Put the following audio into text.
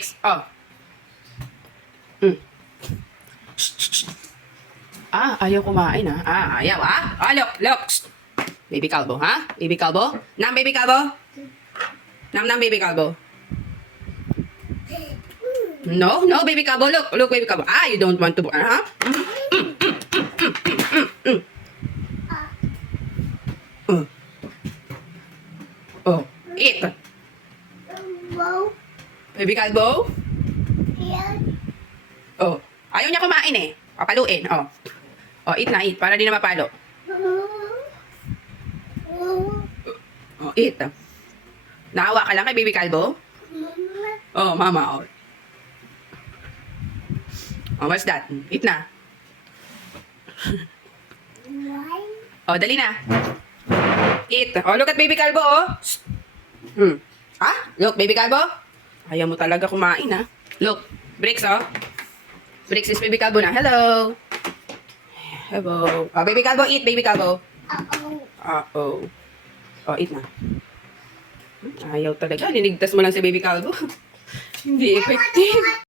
Bricks. Oh. Mm. Ayaw kumain, ha? Ayaw, ha? Look. Baby Calvo, ha? Baby Calvo? Nam, Baby Calvo? Nam, Baby Calvo. No, Baby Calvo. Look, Baby Calvo. You don't want to, huh? Oh, eat. Baby Calvo? Oh, ayaw niya kumain eh. Papaluin, oh. Oh, eat na, eat. Para di na mapalo. Oh, eat. Naawa ka lang kay Baby Calvo? Oh, mama, oh. Oh, what's that? Eat na. Oh, dali na. Eat. Oh, look at Baby Calvo, oh. Look, Baby Calvo. Ayaw mo talaga kumain, ha? Look, Bricks, oh. Bricks is Baby Calvo na. Hello. Hello. Oh, Baby Calvo, eat, Baby Calvo. Uh-oh. Oh, eat na. Ayaw talaga. Linigtas mo lang si Baby Calvo. Hindi effective.